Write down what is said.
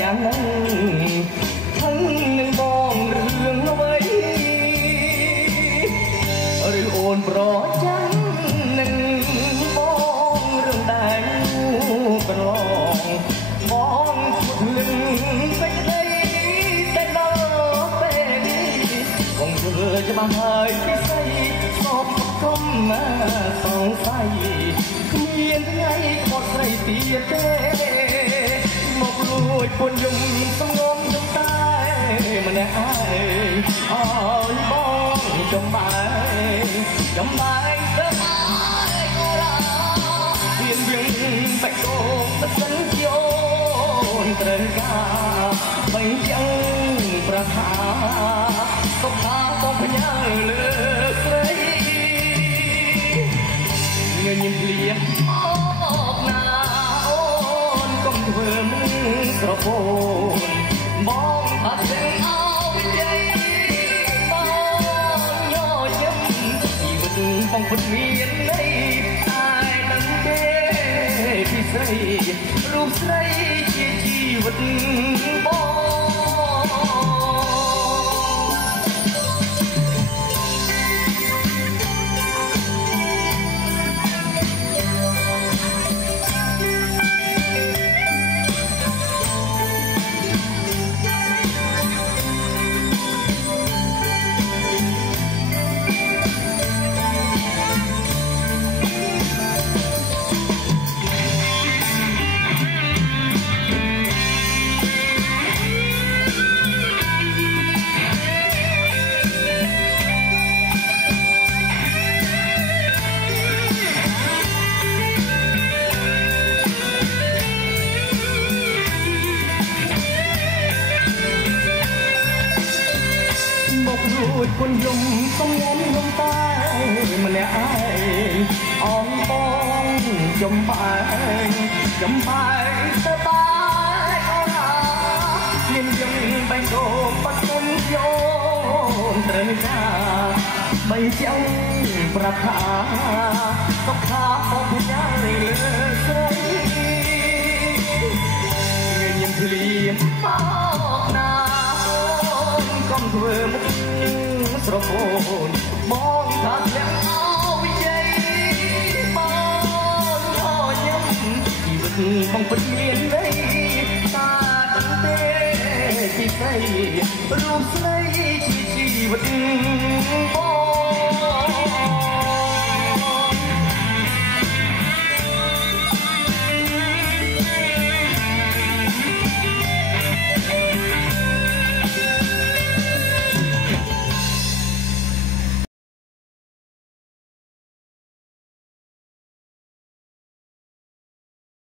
យ៉ាងហ្នឹងខឹងនឹងបងរឿងអ្វីឬអូនប្រចាំនឹងបងរឿងដែលកន្លងបងលឹងសេចក្តីតែដល់ពេលនេះបងយល់ច្បាស់ហើយពិសីសពគំសង្ស័យគ្មានថ្ងៃខុសស្រីទៀតទេមកលួចពុនយំសំងំយំតែម្នាក់ឯងអើយបងចំបែងទៅទៀនយើងបាច់កោបសិនយោនត្រូវការបីចឹងប្រាថ្នាសុខថាបងផ្ញើលើស្រីញញឹមភ្លៀងមកណាអូនកុំធ្វើមិនស្រពោនបងអត់ទាំងអោយបងញញឹមជីវិតបងពិតមានន័យតែនឹងទេពិសីរូបស្រីជាជីវិតបងរួចគុណយំសំងំយំតែម្នាក់ឯងអងបងចំបែងទៅបាយអូនអាមានយំបែងដូមបាត់គុំយោនត្រូវការបីចឹងប្រាប់ថាសុខថាបងផ្ញើលើស្រីញញឹមភ្លៀងមកណាកុំធ្វើមុខស្រពោនបងថាធ្លាក់អោយយាយបងញញឹមជីវិតបងពិតមានន័យតាដឹងទេពិសីរូបស្រីជាជីវិតបង